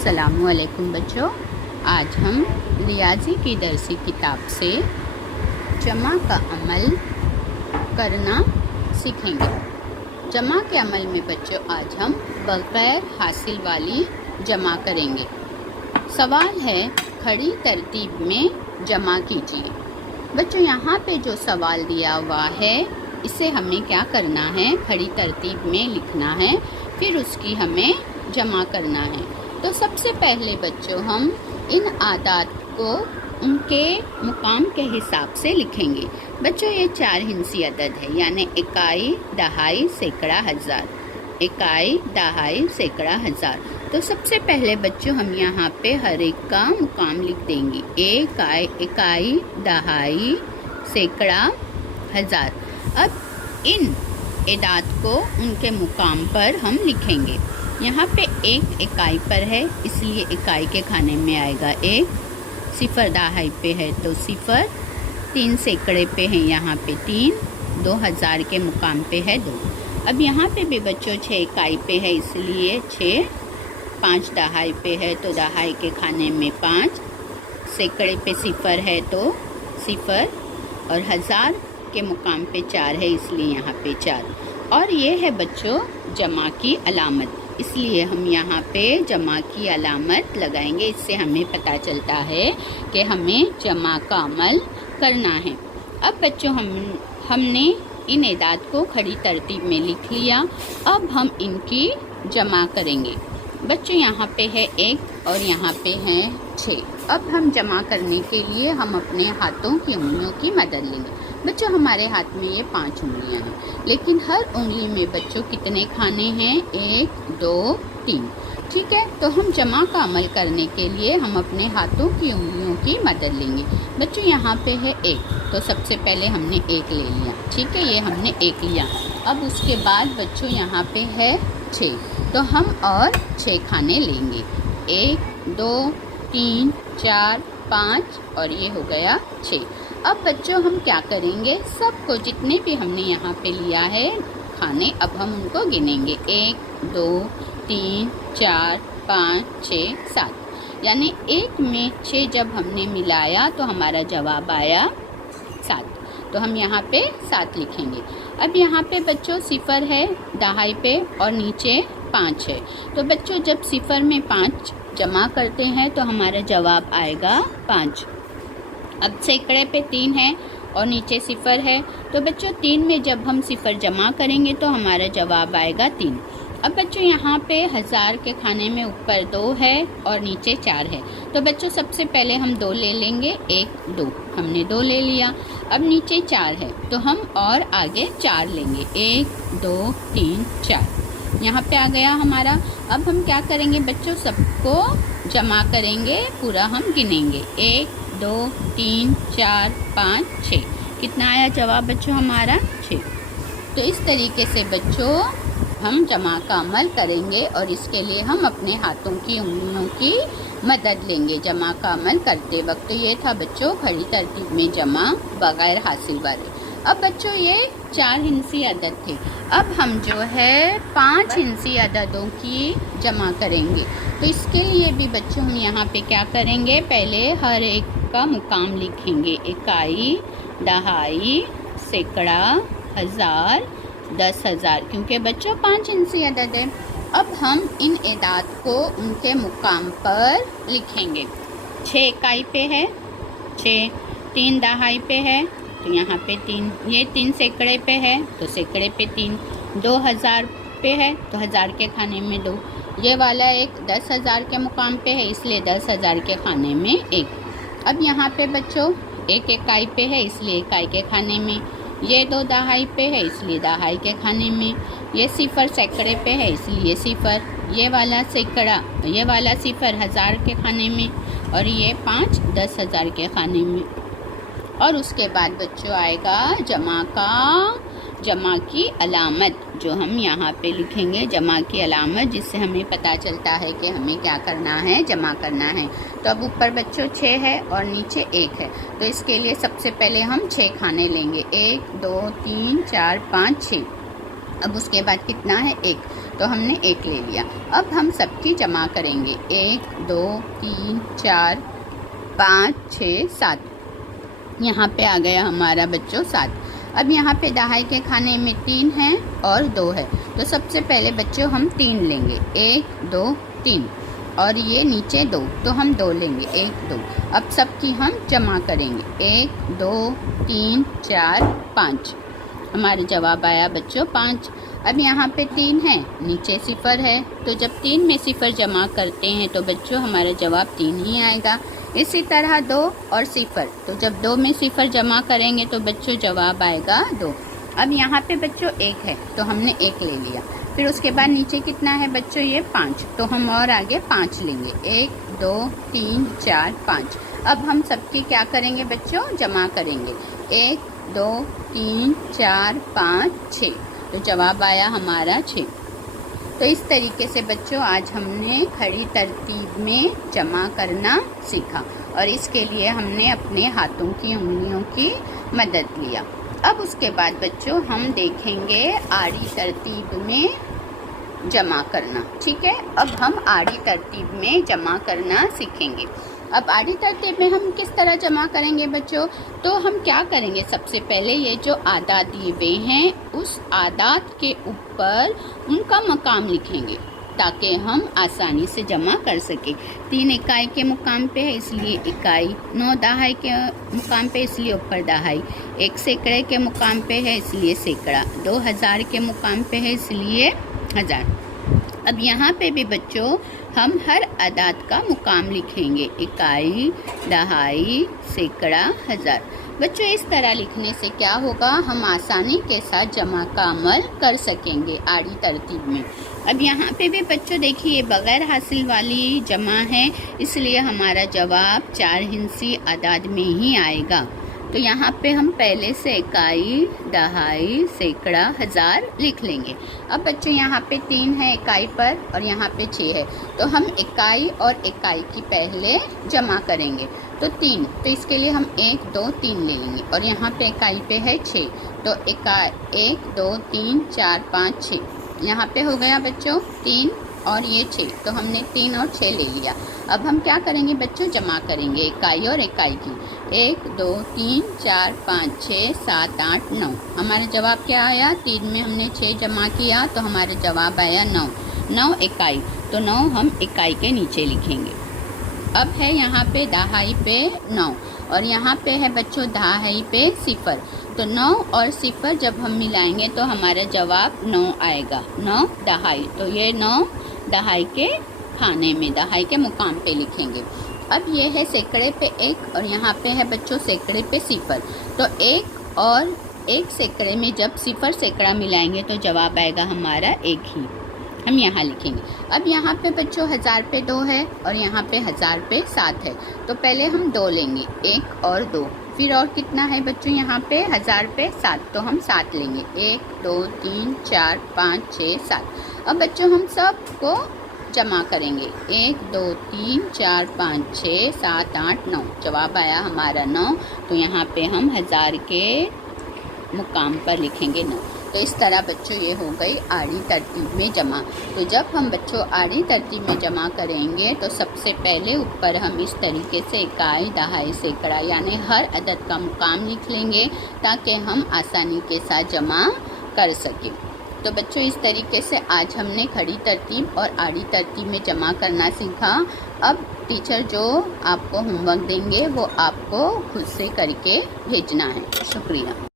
अस्सलामुअलैकुम बच्चों, आज हम रियाजी की दरसी किताब से जमा का अमल करना सीखेंगे। जमा के अमल में बच्चों आज हम बगैर हासिल वाली जमा करेंगे। सवाल है, खड़ी तरतीब में जमा कीजिए। बच्चों यहाँ पे जो सवाल दिया हुआ है इसे हमें क्या करना है, खड़ी तरतीब में लिखना है, फिर उसकी हमें जमा करना है। तो सबसे पहले बच्चों हम इन आदात को उनके मुकाम के हिसाब से लिखेंगे। बच्चों ये 4 हिंसी अदद है, यानी इकाई, दहाई, सैकड़ा, हजार। इकाई, दहाई, सैकड़ा, हजार। तो सबसे पहले बच्चों हम यहाँ पे हर एक का मुकाम लिख देंगे। इकाई, दहाई, सैकड़ा, हजार। अब इन एदाद को उनके मुकाम पर हम लिखेंगे। यहाँ पे 1 इकाई पर है, इसलिए इकाई के खाने में आएगा 1। 0 दहाई पे है तो 0। 3 सैकड़े पे है, यहाँ पे 3। 2000 के मुकाम पे है 2। अब यहाँ पे भी बच्चों 6 इकाई पे है, इसलिए 6। 5 दहाई पे है तो दहाई के खाने में 5। सैकड़े पे 0 है तो 0, और हजार के मुकाम पे 4 है, इसलिए यहाँ पे 4। और ये है बच्चों जमा की अलामत, इसलिए हम यहाँ पे जमा की अलामत लगाएंगे। इससे हमें पता चलता है कि हमें जमा का अमल करना है। अब बच्चों हमने इन एदाद को खड़ी तरतीब में लिख लिया। अब हम इनकी जमा करेंगे। बच्चों यहाँ पे है 1 और यहाँ पे है 6। अब हम जमा करने के लिए हम अपने हाथों की उंगलियों की मदद लेंगे। बच्चों हमारे हाथ में ये 5 उंगलियां हैं, लेकिन हर उंगली में बच्चों कितने खाने हैं? 1, 2, 3। ठीक है, तो हम जमा का अमल करने के लिए हम अपने हाथों की उंगलियों की मदद लेंगे। बच्चों यहाँ पे है 1, तो सबसे पहले हमने 1 ले लिया। ठीक है, ये हमने 1 लिया। अब उसके बाद बच्चों यहाँ पे है 6, तो हम और 6 खाने लेंगे। 1, 2, 3, 4, 5 और ये हो गया 6। अब बच्चों हम क्या करेंगे, सबको जितने भी हमने यहाँ पे लिया है खाने, अब हम उनको गिनेंगे। 1, 2, 3, 4, 5, 6, 7। यानी 1 में 6 जब हमने मिलाया तो हमारा जवाब आया 7। तो हम यहाँ पे 7 लिखेंगे। अब यहाँ पे बच्चों 0 है दहाई पे और नीचे 5 है। तो बच्चों जब 0 में 5 जमा करते हैं तो हमारा जवाब आएगा 5। अब सैकड़े पे 3 है और नीचे 0 है, तो बच्चों 3 में जब हम 0 जमा करेंगे तो हमारा जवाब आएगा 3। अब बच्चों यहाँ पे हजार के खाने में ऊपर 2 है और नीचे 4 है, तो बच्चों सबसे पहले हम 2 ले लेंगे। 1, 2 हमने 2 ले लिया। अब नीचे 4 है तो हम और आगे 4 लेंगे। 1, 2, 3, 4 यहाँ पे आ गया हमारा। अब हम क्या करेंगे बच्चों, सबको जमा करेंगे, पूरा हम गिनेंगे। 1, 2, 3, 4, 5, 6। कितना आया जवाब बच्चों हमारा? 6। तो इस तरीके से बच्चों हम जमा का अमल करेंगे और इसके लिए हम अपने हाथों की उंगलियों की मदद लेंगे जमा का अमल करते वक्त। तो ये था बच्चों खड़ी तरतीब में जमा बगैर हासिल वाले। अब बच्चों ये 4 हिंसी अदद थे। अब हम जो है 5 हिंसी अददों की जमा करेंगे। तो इसके लिए भी बच्चों हम यहाँ पे क्या करेंगे, पहले हर एक का मुकाम लिखेंगे। इकाई, दहाई, सैकड़ा, हजार, 10,000, क्योंकि बच्चों 5 हिंसी अदद है। अब हम इन एदाद को उनके मुकाम पर लिखेंगे। 6 इकाई पे है 6, 3 दहाई पे है तो यहाँ पे 3, ये 3 सैकड़े पे है तो सैकड़े पे 3। 2000 पे है तो हजार के खाने में 2। ये वाला एक 10,000 के मुकाम पे है, इसलिए 10,000 के खाने में 1। अब यहाँ पे बच्चों 1 इकाई पे है, इसलिए इकाई के खाने में। ये 2 दहाई पे है, इसलिए दहाई के खाने में। ये 0 सैकड़े पे है, इसलिए 0। ये वाला सैकड़ा, ये वाला 0 हजार के खाने में, और ये 5 10,000 के खाने में। और उसके बाद बच्चों आएगा जमा की अलामत, जो हम यहाँ पे लिखेंगे जमा की अलामत, जिससे हमें पता चलता है कि हमें क्या करना है, जमा करना है। तो अब ऊपर बच्चों 6 है और नीचे 1 है, तो इसके लिए सबसे पहले हम 6 खाने लेंगे। 1, 2, 3, 4, 5, 6। अब उसके बाद कितना है 1, तो हमने 1 ले लिया। अब हम सबकी जमा करेंगे 1 2 3 4 5 6 7। यहाँ पे आ गया हमारा बच्चों 7। अब यहाँ पे दहाई के खाने में 3 है और 2 है, तो सबसे पहले बच्चों हम 3 लेंगे, 1 2 3, और ये नीचे 2, तो हम 2 लेंगे, 1 2। अब सबकी हम जमा करेंगे 1 2 3 4 5। हमारा जवाब आया बच्चों 5। अब यहाँ पे 3 है, नीचे 0 है, तो जब 3 में 0 जमा करते हैं तो बच्चों हमारा जवाब 3 ही आएगा। इसी तरह 2 और 0, तो जब 2 में 0 जमा करेंगे तो बच्चों जवाब आएगा 2। अब यहाँ पे बच्चों 1 है, तो हमने 1 ले लिया। फिर उसके बाद नीचे कितना है बच्चों, ये 5, तो हम और आगे 5 लेंगे, 1 2 3 4 5। अब हम सबकी क्या करेंगे बच्चों, जमा करेंगे, 1 2 3 4 5 6, तो जवाब आया हमारा 6। तो इस तरीके से बच्चों आज हमने खड़ी तरतीब में जमा करना सीखा, और इसके लिए हमने अपने हाथों की उंगलियों की मदद लिया। अब उसके बाद बच्चों हम देखेंगे आड़ी तरतीब में जमा करना। ठीक है, अब हम आड़ी तरतीब में जमा करना सीखेंगे। अब आड़ी तरतीब में हम किस तरह जमा करेंगे बच्चों, तो हम क्या करेंगे, सबसे पहले ये जो आदात दिए हुए हैं उस आदात के ऊपर उनका मकाम लिखेंगे ताकि हम आसानी से जमा कर सकें। 3 इकाई के मुकाम पे है इसलिए इकाई, 9 दहाई के मुकाम पे इसलिए ऊपर दहाई, 1 सैकड़े के मुकाम पे है इसलिए सैकड़ा, 2000 के मुकाम पे है इसलिए 1000। अब यहाँ पे भी बच्चों हम हर आदात का मुकाम लिखेंगे, इकाई, दहाई, सैकड़ा, 1000। बच्चों इस तरह लिखने से क्या होगा, हम आसानी के साथ जमा का अमल कर सकेंगे आड़ी तरतीब में। अब यहाँ पे भी बच्चों देखिए बगैर हासिल वाली जमा है, इसलिए हमारा जवाब 4 हिंसी आदाद में ही आएगा। तो यहाँ पे हम पहले से इकाई, दहाई, सैकड़ा, 1000 लिख लेंगे। अब बच्चों यहाँ पे 3 है इकाई पर और यहाँ पे 6 है, तो हम इकाई और इकाई की पहले जमा करेंगे, तो 3, तो इसके लिए हम 1 2 3 ले लेंगे, और यहाँ पे इकाई पे है 6, तो इकाई 1 2 3 4 5 6, यहाँ पे हो गया बच्चों 3 और ये 6, तो हमने 3 और 6 ले लिया। अब हम क्या करेंगे बच्चों, जमा करेंगे इकाई और इकाई की, 1 2 3 4 5 6 7 8 9। हमारा जवाब क्या आया, 3 में हमने 6 जमा किया तो हमारा जवाब आया 9। 9 इकाई, तो 9 हम इकाई के नीचे लिखेंगे। अब है यहाँ पे दहाई पे 9 और यहाँ पे है बच्चों दहाई पे 0, तो 9 और 0 जब हम मिलाएंगे तो हमारा जवाब 9 आएगा, 9 दहाई, तो ये 9 दहाई के खाने में, दहाई के मुकाम पे लिखेंगे। अब ये है सैकड़े पे 1 और यहाँ पे है बच्चों सैकड़े पे 0, तो 1 और 1 सैकड़े में जब 0 सैकड़ा मिलाएंगे तो जवाब आएगा हमारा 1 ही, हम यहाँ लिखेंगे। अब यहाँ पे बच्चों 1000 पे 2 है और यहाँ पे 1000 पे 7 है, तो पहले हम 2 लेंगे, 1 और 2, फिर और कितना है बच्चों यहाँ पे 1000 पे 7, तो हम 7 लेंगे, 1 2 3 4 5 6 7। अब बच्चों हम सबको जमा करेंगे, 1 2 3 4 5 6 7 8 9, जवाब आया हमारा 9, तो यहाँ पे हम 1000 के मुकाम पर लिखेंगे 9। तो इस तरह बच्चों ये हो गई आड़ी तरतीब में जमा। तो जब हम बच्चों आड़ी तरतीब में जमा करेंगे तो सबसे पहले ऊपर हम इस तरीके से इकाई, दहाई, सैकड़ा यानी हर अदद का मुकाम लिख लेंगे ताकि हम आसानी के साथ जमा कर सकें। तो बच्चों इस तरीके से आज हमने खड़ी तरतीब और आड़ी तरतीब में जमा करना सीखा। अब टीचर जो आपको होमवर्क देंगे वो आपको खुद से करके भेजना है। शुक्रिया।